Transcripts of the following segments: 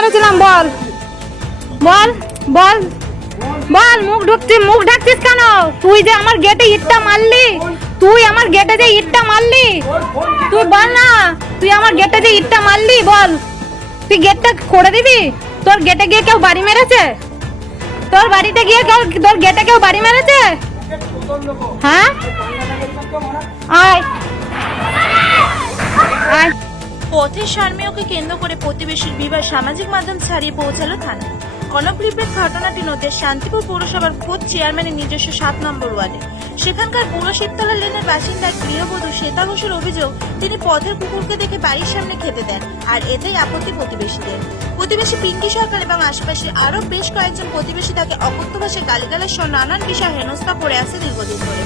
মেরেছিলাম বল। বল বল। বল, মুখ ঢুকছি মুখ ঢাকছিস কেন? তুই যে আমার গেটে ইটটা মারলি, তুই আমার গেটে যে ইটটা মারলি। তুই বল না, তুই আমার গেটে যে ইটটা মারলি, বল। তুই গেটটা করে দিবি? তোর গেটে গিয়ে কেউ বাড়ি মেরেছে? তোর বাড়িতে গিয়ে কেউ, তোর গেটে কেউ বাড়ি মেরেছে? হ্যাঁ? আয়। পথের সারমেয়কে কেন্দ্র করে প্রতিবেশীর বিবাহ সামাজিক মাধ্যম ছাড়িয়ে পৌঁছালো থানায় কনক রিপের ঘটনাটি নদীর শান্তিপুর পৌরসভার খোদ চেয়ারম্যানের নিজস্ব সাত নম্বর ওয়ার্ডে। সেখানকার বুড়ো শিবতলা লেনের বাসিন্দা গৃহবধূ শ্বেতা ঘোষের অভিযোগ, তিনি পথের কুকুরকে দেখে বাড়ির সামনে খেতে দেন, আর এতেই আপত্তি প্রতিবেশীদের। প্রতিবেশী পিঙ্কি সরকার এবং আশেপাশে আরও বেশ কয়েকজন প্রতিবেশী তাকে অকথ্য ভাষায় গালিগালাজ সহ নানান বিষয় হেনস্থা করে আসছে দীর্ঘদিন ধরে।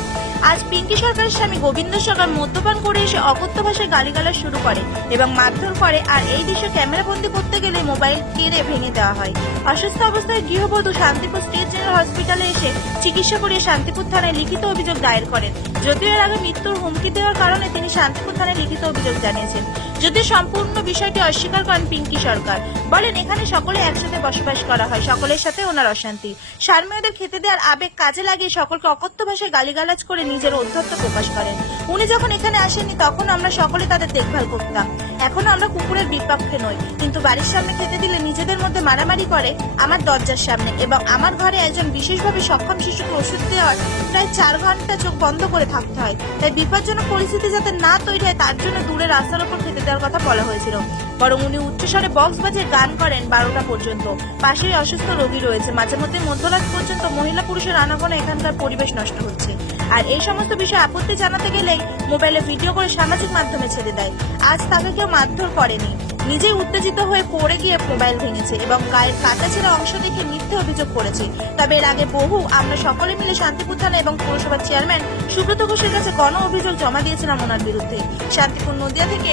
আজ পিঙ্কি সরকারের স্বামী গোবিন্দ সরকার মদ্যপান করে এসে অকথ্য ভাষায় গালিগালাজ শুরু করে এবং মারধর করে, আর এই দৃশ্য ক্যামেরাবন্দি করতে গেলে মোবাইল কেড়ে ভেঙে দেওয়া হয়। অসুস্থ অবস্থায় গৃহবধূ শান্তিপুর স্টেট জেনারেল হসপিটালে এসে চিকিৎসা করিয়ে শান্তিপুর থানায় লিখিত অভিযোগ দায়ের করেন। যদিও এর আগে মৃত্যুর হুমকি দেওয়ার কারণে তিনি শান্তিপুর থানায় লিখিত অভিযোগ জানিয়েছেন। যদিও সম্পূর্ণ বিষয়টি অস্বীকার করেন পিঙ্কি সরকার, বলেন এখানে সকলে একসাথে বসবাস করা হয়, সকলের সাথে ওনার অশান্তি। সারমেয়দের খেতে দেওয়ার আবেগ কাজে লাগিয়ে সকলকে অকথ্য ভাষায় গালিগালাজ করে নিজের ঔদ্ধত্য প্রকাশ করেন। উনি যখন এখানে আসেননি, তখন আমরা সকলে তাদের দেখভাল করতাম। এখন আমরা কুকুরের বিপক্ষে নই, কিন্তু বাড়ির সামনে খেতে দিলে নিজেদের মধ্যে মারামারি করে আমার দরজার সামনে এবং আমার ঘরে একজন বিশেষভাবে সক্ষম শিশুকে ওষুধ দেওয়ার প্রায় চার ঘণ্টা চোখ বন্ধ করে থাকতে হয়। তাই বিপজ্জনক পরিস্থিতি যাতে না তৈরি হয়, তার জন্য দূরে রাস্তার উপর খেতে দেওয়ার কথা বলা হয়েছিল। বরং উনি উচ্চস্বরে বক্স বাজিয়ে গান করেন বারোটা পর্যন্ত। পাশেই অসুস্থ রোগী রয়েছে। মাঝে মধ্যে মধ্যরাত পর্যন্ত মহিলা পুরুষের আনাগোনা এখানকার পরিবেশ নষ্ট হচ্ছে। আর এই সমস্ত বিষয়ে আপত্তি জানাতে গেলেই মোবাইলে ভিডিও করে সামাজিক মাধ্যমে ছেড়ে দেয়। আজ তাকে কেউ মারধর করেনি। নিজেই উত্তেজিত হয়ে পড়ে গিয়ে মোবাইল ভেঙেছে এবং গায়ের কাটা ছেঁড়া অংশ দেখে মিথ্যে অভিযোগ করেছে। তবে এর আগে বহু, আমরা সকলে মিলে শান্তিপুর থানা এবং পৌরসভার চেয়ারম্যান সুব্রত ঘোষের কাছে গণ অভিযোগ জমা দিয়েছিলাম ওনার বিরুদ্ধে। শান্তিপুর নদিয়া থেকে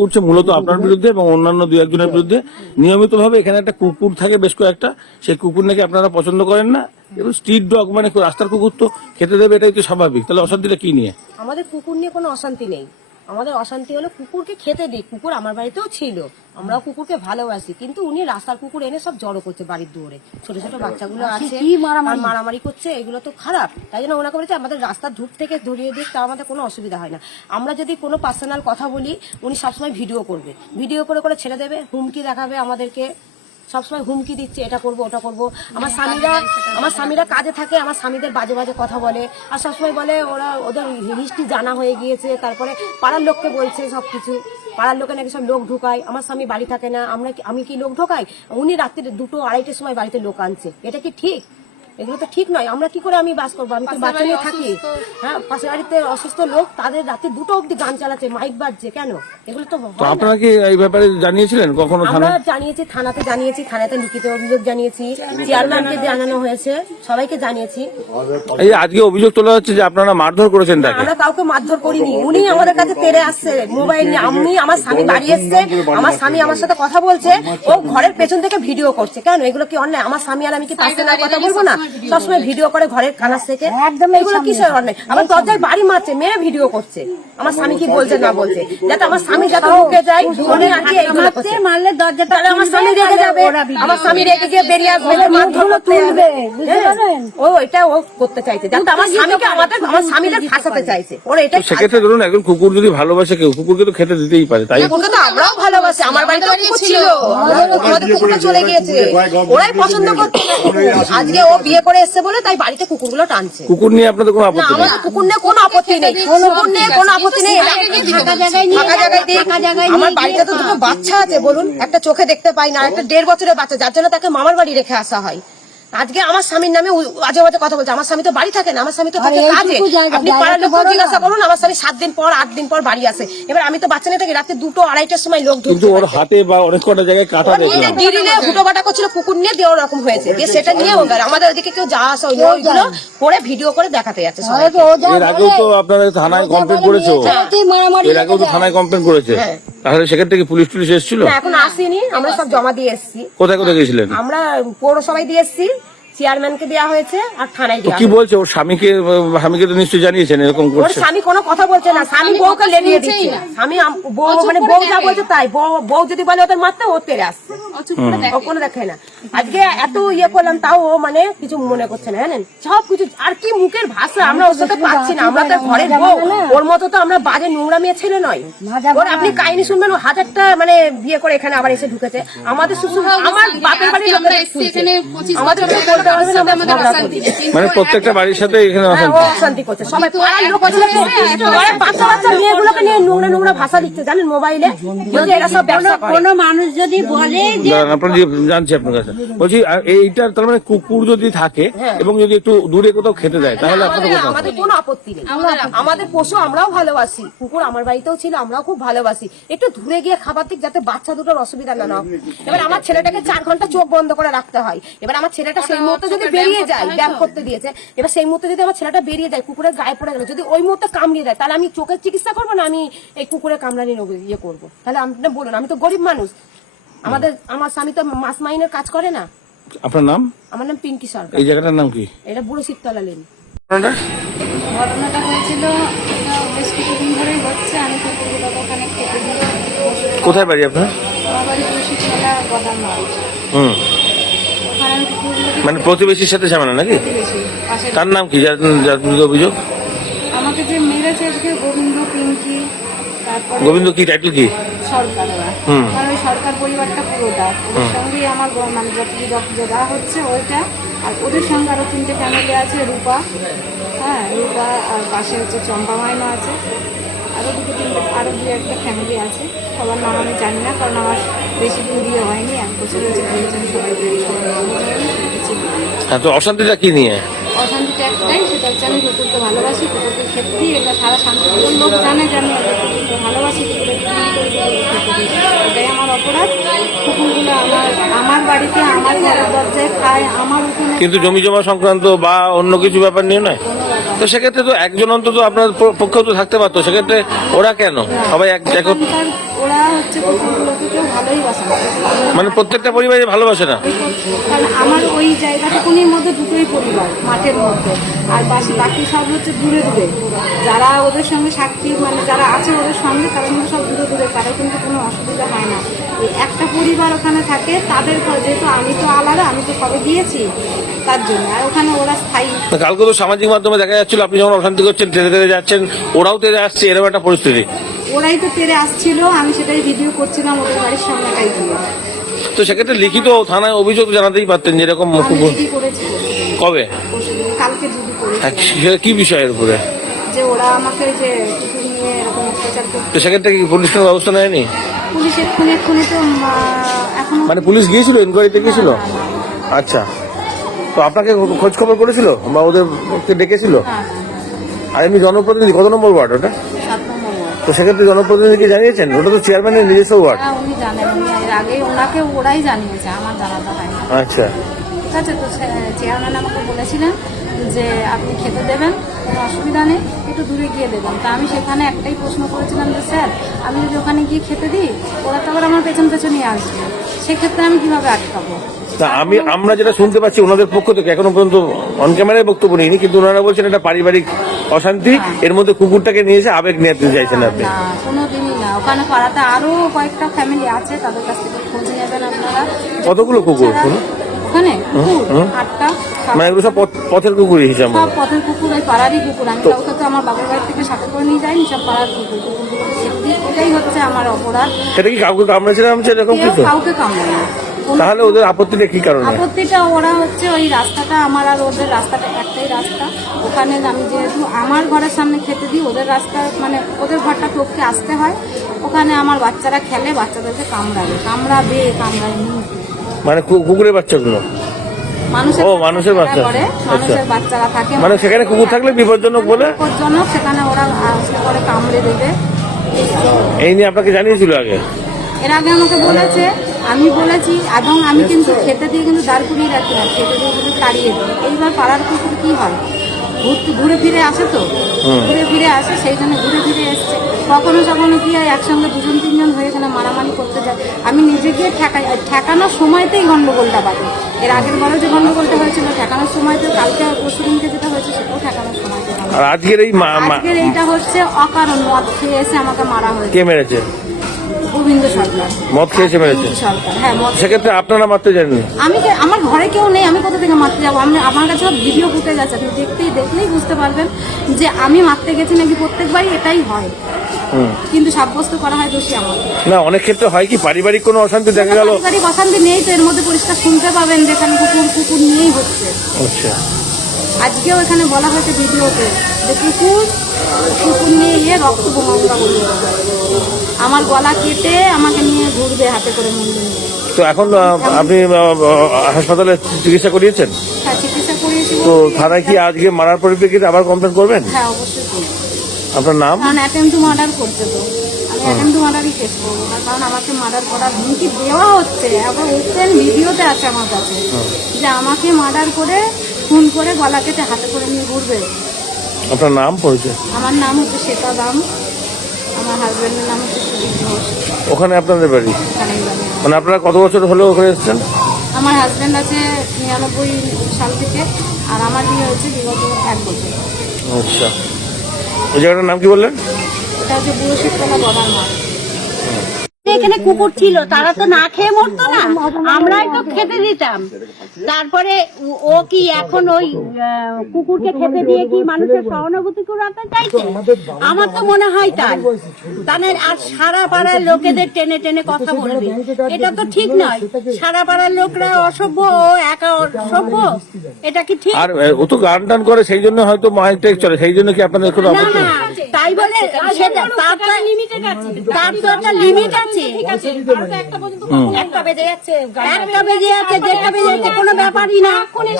উঠছে মূলত আপনার বিরুদ্ধে এবং অন্যান্য দু একজনের বিরুদ্ধে। নিয়মিত ভাবে এখানে একটা কুকুর থাকে বেশ কয়েকটা। সেই কুকুর নাকি আপনারা পছন্দ করেন না? এবং স্ট্রিট ডগ মানে রাস্তার কুকুর তো খেতে দেবে এটাই তো স্বাভাবিক। তাহলে অশান্তিটা কি নিয়ে? আমাদের কুকুর নিয়ে কোনো অশান্তি নেই। আমাদের অশান্তি হলো কুকুরকে খেতে দিই। কুকুর আমার বাড়িতেও ছিল। আমরাও কুকুরকে ভালোবাসি কিন্তু উনি রাস্তার কুকুর এনে সব জড়ো করছে বাড়ির দুয়ারে। ছোট ছোট বাচ্চাগুলো আছে আর মারামারি করছে এগুলো তো খারাপ। তাই জন্য ওনাকে বলেছে আমাদের রাস্তার ধূপ থেকে ধরিয়ে দিক তা আমাদের কোনো অসুবিধা হয় না। আমরা যদি কোনো পার্সোনাল কথা বলি উনি সবসময় ভিডিও করবে। ভিডিও করে করে ছেড়ে দেবে হুমকি দেখাবে আমাদেরকে। সবসময় হুমকি দিচ্ছে, এটা করব, ওটা করব। আমার স্বামীরা আমার স্বামীরা কাজে থাকে, আমার স্বামীদের বাজে বাজে কথা বলে। আর সবসময় বলে, ওরা ওদের হিস্ট্রি জানা হয়ে গিয়েছে, তারপরে পাড়ার লোককে বলছে সব কিছু পাড়ার লোকে নাকি সব লোক ঢুকায়, আমার স্বামী বাড়ি থাকে না, আমরা আমি কি লোক ঢোকাই? উনি রাত্রে দুটো আড়াইটের সময় বাড়িতে লোক আনছে। এটা কি ঠিক? এগুলো তো ঠিক নয়। আমরা কি করে আমি বাস করব? আমি তো বাচ্চা নিয়ে থাকি। হ্যাঁ পাশের বাড়িতে অসুস্থ লোক তাদের রাতে দুটো অবধি গান চালাচ্ছে মাইক বাজছে কেন? এগুলো তো তো হয় না। আপনারা কি এই ব্যাপারে জানিয়েছিলেন কখনো আমরা জানিয়েছি থানাতে জানিয়েছি থানাতে লিখিত অভিযোগ জানিয়েছি চেয়ারম্যানকে জানানো হয়েছে সবাইকে জানিয়েছি। এই আজকে অভিযোগ তোলা হচ্ছে যে আপনারা মারধর করেছেন তাকে। আমরা কাউকে মারধর করিনি। উনি আমাদের কাছে তেড়ে আসছে মোবাইল নিয়ে। আমি আমার স্বামী বাড়ি এসছে আমার স্বামী আমার সাথে কথা বলছে ও ঘরের পেছন থেকে ভিডিও করছে। কেন? এগুলো কি অন্যায়? আমার স্বামী আর আমি কি পার্সোনাল কথা বলব না? সবসময় ভিডিও করে ঘরের কানার থেকে। এগুলো কিসের অন্যায়? আমার দরজায় বাড়ি মারছে মেয়ে ভিডিও করছে। আমার স্বামী কি বলছে না বলছে? যাতে আমার স্বামী যাতে মুখে যায় উনি আজকে এগুলো করছে। মারলে তাহলে আমার স্বামী রেগে যাবে। আমার স্বামী রেগে গিয়ে বেরিয়ে আসবে মারধর হ্যাঁ। ও এটা ও করতে চাইছে যাতে আমার স্বামীকে আমাদের আমার স্বামীদের ফাঁসাতে চাইছে। ওরা এটা সেক্ষেত্রে ধরুন একজন কুকুর যদি ভালোবাসে কেউ কুকুরকে তো খেতে দিতেই পারে তাই? তো আমরাও ভালোবাসি আমার বাড়িতে কুকুর ছিল। আমাদের কুকুরটা চলে গিয়েছে। ওরাই পছন্দ করতো। আজকে ও বিয়ে করে এসছে বলে তাই বাড়িতে কুকুরগুলো টানছে। কুকুর নিয়ে আপনাদের কোনো আপত্তি নেই? আমাদের কুকুর নিয়ে কোনো আপত্তি নেই। কুকুর নিয়ে কোনো আপত্তি নেই। ফাঁকা জায়গায় দিই। আমার বাড়িতে তো দুটো বাচ্চা আছে বলুন। একটা চোখে দেখতে পাই না একটা দেড় বছরের বাচ্চা যার জন্য তাকে মামার বাড়ি রেখে আসা হয়। আজকে আমার স্বামীর নামে আজে বাজে কথা বলছে। আমার স্বামী তো বাড়ি থাকে না আমার স্বামী তো থাকে কাজে। আপনি পাড়ার লোক জিজ্ঞাসা করুন আমার স্বামী সাত দিন পর আট দিন পর বাড়ি আসে। এবার আমি তো বাচ্চা নিয়ে থাকি রাতে দুটো আড়াইটার সময় লোক কিন্তু ঢুকছে ওর হাতে বা অনেক কটা জায়গায় কাটা দেখলাম। গিরিলে হুটো বাটা করছিল কুকুর নিয়ে দিয়ে ওরকম হয়েছে। দিয়ে সেটা নিয়ে ও আমাদের ওদিকে কেউ যাওয়া আসা হয়নি। ওইগুলো করে ভিডিও করে দেখাতে যাচ্ছে সবাইকে। এর আগেও তো আপনারা থানায় কমপ্লেন করেছ। এর আগেও তো থানায় কমপ্লেন করেছে। তাহলে সেখান থেকে পুলিশ টুলিশ এসেছিল? না, এখন আসিনি। আমরা সব জমা দিয়ে এসেছি। কোথায় কোথায় গেছিলেন আমরা পৌরসভায় দিয়ে এসেছি। চেয়ারম্যানকে দেওয়া হয়েছে আর থানায় দেওয়া কি বলছে? ওর স্বামীকে স্বামীকে তো নিশ্চয়ই জানিয়েছেন এরকম ওর স্বামী কোনো কথা বলছে না স্বামী বউকে লেলিয়ে দিচ্ছে। স্বামী বউ মানে বউ যা বলছে তাই বউ যদি বলে ওদের মারতে ও তেরে আসছে। ও কোনো দেখে না। আজকে এত ইয়ে করলাম তাও ও মানে কিছু মনে করছে না জানেন? সব কিছু আর কি মুখের ভাষা আমরা ওর সাথে পাচ্ছি না আমরা তো ঘরের বউ। ওর মতো তো আমরা বাজে নোংরা মেয়ে ছেলে নয়। ওর আপনি কাহিনী শুনবেন ও হাজারটা মানে বিয়ে করে এখানে আবার এসে ঢুকেছে। আমাদের শ্বশুর আমার বাপের বাড়ির লোকেরা শুনছে। আমাদের মানে প্রত্যেকটা বাড়ির সাথে এখানে হ্যাঁ, অশান্তি। করছে। সবাই পাড়ার লোক ছিল ঘরে বাচ্চা বাচ্চা মেয়েগুলোকে নিয়ে নোংরা নোংরা ভাষা লিখছে জানেন মোবাইলে? এরা সব কোনো মানুষ যদি বলে যে দাঁড়ান, আপনার যে জানছি আপনার কাছে। বলছি এইটার তার মানে কুকুর যদি থাকে এবং যদি একটু দূরে কোথাও খেতে দেয় তাহলে আপনাদের আমাদের- কোনো আপত্তি নেই। আমাদের পশু আমরাও ভালোবাসি। কুকুর আমার বাড়িতেও ছিল আমরাও খুব ভালোবাসি। একটু দূরে গিয়ে খাবার দিক যাতে বাচ্চা দুটোর অসুবিধা না হোক এবার আমার ছেলেটাকে চার ঘণ্টা চোখ বন্ধ করে রাখতে হয়। এবার আমার ছেলেটা সেই মুহূর্তে যদি বেরিয়ে যায় ব্যায়াম করতে দিয়েছে। এবার সেই মুহূর্তে যদি আমার ছেলেটা বেরিয়ে যায় কুকুরের গায়ে পড়ে গেল যদি ওই মুহূর্তে কামড়িয়ে দেয় তাহলে আমি চোখের চিকিৎসা করব না আমি এই কুকুরের কামড়ানি নেব, ইয়ে করব? তাহলে আপনি বলুন আমি তো গরিব মানুষ। আমাদের আমার স্বামী তো মাস মাইনের কাজ করে না। আপনার নাম? আমার নাম পিঙ্কি সরকার। এই জায়গাটার নাম কি? এটা বুড়ো শীততলা লেন। ঘটনাটা? হয়েছিল বেশ কিছুদিন ধরেই হচ্ছে আমি কোথায় বাড়ি আপনার? হুম। মানে প্রতিবেশীর সাথে ঝামেলা নাকি? তার নাম কি? যার যার বিরুদ্ধে অভিযোগ আমাকে যে মেরেছে আজকে গোবিন্দ পিঙ্কি তারপরে গোবিন্দ কি? টাইটেল কি? সরকার ওরা। হুম। ওই সরকার পরিবারটা পুরোটা। ওদের সঙ্গেই আমার মানে যত যত যা হচ্ছে ওইটা। আর ওদের সঙ্গে আরও তিনটে ফ্যামিলি আছে রূপা। হ্যাঁ রূপা আর পাশে হচ্ছে চম্পা মাইনা আছে। আরও দুটো তিনটে আরও দু একটা ফ্যামিলি আছে। সবার নাম আমি জানি না কারণ আমার বেশি দিন বিয়ে হয়নি এক বছর হয়েছে দিয়েছেন সবাই তো অশান্তিটা কি নিয়ে? অশান্তিটা একটাই সেটা হচ্ছে আমি কুকুরকে ভালোবাসি কুকুরকে এটা সারা শান্তিপুরের লোক জানে যে আমি কুকুরকে ভালোবাসি কুকুরকে এটাই আমার অপরাধ। কুকুরগুলো আমার আমার বাড়িতে আমার ঘরের দরজায় খায় আমার কিন্তু জমি জমা সংক্রান্ত বা অন্য কিছু ব্যাপার নিয়ে নয়? তো সেক্ষেত্রে তো একজন অন্তত আপনার প- পক্ষেও তো থাকতে পারতো। সেক্ষেত্রে ওরা কেন? সবাই এক ওরা হচ্ছে কুকুরগুলোকে মানে প্রত্যেকটা পরিবারে ভালোবাসে না? কারণ আমার ওই জায়গাটুকুনির মধ্যে দুটোই পরিবার মাঠের মধ্যে। আর বাকি বাকি সব হচ্ছে দূরে দূরে। যারা ওদের সঙ্গে সাক্ষী মানে যারা আছে ওদের সঙ্গে তারা কিন্তু সব দূরে দূরে। তারা কিন্তু কোনো অসুবিধা হয় না। একটা পরিবার ওখানে থাকে তাদের যেহেতু আমি তো আলাদা আমি তো সবে গিয়েছি তার জন্য। আর ওখানে ওরা স্থায়ী। কালকে তো সামাজিক মাধ্যমে দেখা যাচ্ছিল আপনি যখন অশান্তি করছেন তেরে তেরে যাচ্ছেন ওরাও তেরে আসছে এরকম একটা পরিস্থিতি। ওরাই তো তেরে আসছিল আমি সেটাই ভিডিও করছিলাম ওদের বাড়ির সামনেটাই দিয়ে। তো সেক্ষেত্রে লিখিত থানায় অভিযোগ জানাতেই পারতেন যেরকম কবে? কালকে কি বিষয়ের উপরে? যে ওরা আমাকে যে নিয়ে এরকম অত্যাচার তো সেক্ষেত্রে কি পুলিশ কোনো ব্যবস্থা নেয়নি? পুলিশ এক্ষুনি এক্ষুনি তো এখন মানে পুলিশ গিয়েছিল ইনকোয়ারিতে গিয়েছিল? আচ্ছা। তো আপনাকে খোঁজ খবর করেছিল? বা ওদের ডেকেছিল? আর এমনি জনপ্রতিনিধি কত নম্বর ওয়ার্ড ওটা? তো সেক্ষেত্রে জনপ্রতিনিধিকে জানিয়েছেন? ওটা তো চেয়ারম্যানের নিজস্ব ওয়ার্ড। হ্যাঁ জানেন। আগে ওনাকে ওরাই জানিয়েছে আমার জানাতে আচ্ছা। ঠিক আছে তো চেয়ারম্যান আমাকে বলেছিলেন যে আপনি খেতে দেবেন কোনো অসুবিধা নেই একটু দূরে গিয়ে দেবেন। তা আমি সেখানে একটাই প্রশ্ন করেছিলাম যে স্যার আমি যদি ওখানে গিয়ে খেতে দিই ওরা তো আবার আমার পেছন পেছনই আসবে। সেক্ষেত্রে আমি কীভাবে আটকাবো? আমি আমরা যেটা শুনতে পাচ্ছি ওনাদের পক্ষ থেকে এখনও পর্যন্ত অন ক্যামেরায় বক্তব্য নিইনি কিন্তু ওনারা বলছেন এটা পারিবারিক অশান্তি এর মধ্যে কুকুরটাকে নিয়ে এসে আবেগ নিয়ে চাইছেন আপনি। না কোনো না। ওখানে পাড়াতে আরও কয়েকটা ফ্যামিলি আছে তাদের কাছ থেকে খোঁজ নেবেন আপনারা। কতগুলো কুকুর? ওখানে আটটা মানে এগুলো সব পথ- পথের কুকুরই হিসাব সব পথের কুকুর ওই পাড়ারই কুকুর। আমি কাউকে তো আমার বাবার বাড়ি থেকে সাথে করে নিয়ে যাইনি সব পাড়ার কুকুর। কুকুরগুলোকে খেতে দিই। এটাই হচ্ছে আমার অপরাধ। সেটা কি কাউকে কামড়েছে নামছে এরকম কিছু কাউকে কামড়ে না। তাহলে ওদের আপত্তিটা কি কারণে? আপত্তিটা ওরা হচ্ছে ওই রাস্তাটা আমার আর ওদের রাস্তাটা একটাই রাস্তা। ওখানে আমি যেহেতু আমার ঘরের সামনে খেতে দিই ওদের রাস্তা মানে ওদের ঘরটা টপকে আসতে হয়। ওখানে আমার বাচ্চারা খেলে বাচ্চাদেরকে কামড়াবে কামড়াবে কামড়াবে মানে কুকুরের বাচ্চাগুলো? মানুষের ও, মানুষের বাচ্চা। আচ্ছা। মানুষের বাচ্চারা থাকে। মানে সেখানে কুকুর থাকলে বিপজ্জনক বলে? বিপজ্জনক সেখানে ওরা আসতে করে কামড়ে দেবে। এই নিয়ে আপনাকে জানিয়েছিল আগে? এর আগে আমাকে বলেছে আমি বলেছি এবং আমি কিন্তু খেতে দিয়ে কিন্তু দাঁড় করিয়ে রাখি না খেতে দিয়ে কিন্তু তাড়িয়ে দিই। এইবার পাড়ার কুকুর কি হয়? ঘুরতে ঘুরে ফিরে আসে তো? ঘুরে ফিরে আসে সেই জন্য ঘুরে ফিরে এসছে। কখনো কখনো কি হয় একসঙ্গে দুজন তিনজন হয়ে গেলে মারামারি করতে যায়। আমি নিজে গিয়ে ঠেকাই ঠেকানোর সময়তেই গন্ডগোলটা বাজে এর আগের বারও যে গন্ডগোলটা হয়েছিল ঠেকানোর সময়তে কালকে পরশু দিনকে যেটা হয়েছে সেটাও ঠেকানোর সময় আজকের এই আজকের এইটা হচ্ছে অকারণ মদ খেয়ে এসে আমাকে মারা হয়েছে। কে মেরেছে? গোবিন্দ সরকার। মদ খেয়েছে মেরেছে? সরকার হ্যাঁ মদ। সেক্ষেত্রে আপনারা মারতে জানেন আমি কে- আমার ঘরে কেউ নেই আমি কোথা থেকে মারতে যাব? আমি আমার কাছে সব ভিডিও ফুটেজ আছে আপনি দেখতেই দেখলেই বুঝতে পারবেন যে আমি মারতে গেছি নাকি প্রত্যেকবারই এটাই হয়। কিন্তু সাব্যস্ত করা হয় দোষী আমার। না অনেক ক্ষেত্রে হয় কি পারিবারিক কোনো অশান্তি দেখা গেল? পারিবারিক অশান্তি নেই তো এর মধ্যে পরিষ্কার শুনতে পাবেন যে এখানে কুকুর কুকুর নিয়েই হচ্ছে। আচ্ছা। আজকেও এখানে বলা হয়েছে ভিডিওতে যে কুকুর কুকুর নিয়ে গিয়ে রক্ত বোমাঙ্গা বলবে আমার গলা কেটে আমাকে নিয়ে ঘুরবে হাতে করে মন্দির তো এখন আপনি হাসপাতালে চিকিৎসা করিয়েছেন? হ্যাঁ চিকিৎসা করিয়েছি তো থানায় কি আজকে মারার পরিপ্রেক্ষিতে আবার কমপ্লেন করবেন? হ্যাঁ অবশ্যই আপনার নাম? কারণ অ্যাটেম্প টু মার্ডার করছে তো। আমি অ্যাটেম্প টু মার্ডারই কেস করব কারণ আমাকে মার্ডার করার হুমকি দেওয়া হচ্ছে। এবং ওপেন ভিডিওতে আছে আমার কাছে যে আমাকে মার্ডার করে খুন করে গলা কেটে হাতে করে নিয়ে ঘুরবে। আপনার নাম পরিচয়? আমার নাম হচ্ছে শ্বেতা দাম। আমার নাম হচ্ছে সুদীপ ঘোষ। ওখানে আপনাদের বাড়ি? মানে আপনারা কত বছর হলো ওখানে এসেছেন? আমার হাজব্যান্ড আছে নিরানব্বই সাল থেকে আর আমার বিয়ে হয়েছে বিগত এক বছর। আচ্ছা। ওই জায়গাটার নাম কি বললেন? এটা হচ্ছে বুড়ো শীততলা বর্ডার মাঠ এখানে কুকুর ছিল তারা তো না খেয়ে মরতো না। আমরাই তো খেতে দিতাম। তারপরে ও- কি এখন ওই কুকুরকে খেতে দিয়ে কি মানুষের সহানুভূতি কুড়াতে চাইছে? আমার তো মনে হয় তাই। তাহলে আর সারা পাড়ার লোকেদের টেনে টেনে কথা বলবে। এটা তো ঠিক নয়। সারা পাড়ার লোকরা অসভ্য ও একা অসভ্য। এটা কি ঠিক? আর ও তো গান টান করে সেই জন্য হয়তো মাইন্ড চলে। সেই জন্য কি আপনাদের কোনো না না তাই বলে সেটা তার তো লিমিটেড আছে তার তো একটা লিমিট আছে। একটা বেজে যাচ্ছে একটা বেজে যাচ্ছে দেড়টা বেজে যাচ্ছে কোনো ব্যাপারই না।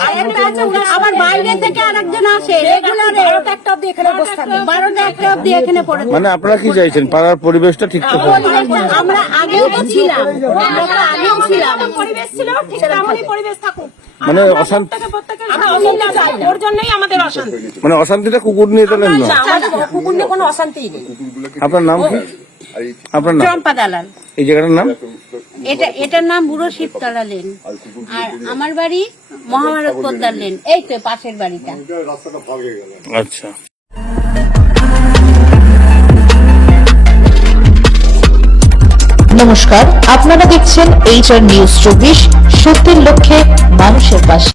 আর একটা আছে আবার বাইরে থেকে আরেকজন আসে রেগুলার। বারোটা একটা অব্দি এখানে বসে থাকে বারোটা একটা অব্দি এখানে পড়ে মানে আপনারা কি চাইছেন? পাড়ার পরিবেশটা ঠিক পরিবেশটা আমরা আগেও তো ছিলাম। আমরা আগেও ছিলাম। পরিবেশ ছিল ঠিক তেমনই পরিবেশ থাকুক। মানে অশান্তি। ওর জন্যই আমাদের অশান্তি। মানে অশান্তিটা কুকুর নিয়ে তাহলে না? না, কুকুর নিয়ে কোনো অশান্তি নেই। আপনার নাম কি? আপনার নাম? চম্পা দালাল। এই জায়গাটার নাম? এটা এটার নাম বুড়ো শিবতলা লেন। আর আমার বাড়ি মহাভারত পোদ্দার লেন। এই তো পাশের বাড়িটা। আচ্ছা। নমস্কার আপনারা দেখছেন এইচআর নিউজ চব্বিশ সত্যের লক্ষ্যে মানুষের পাশে।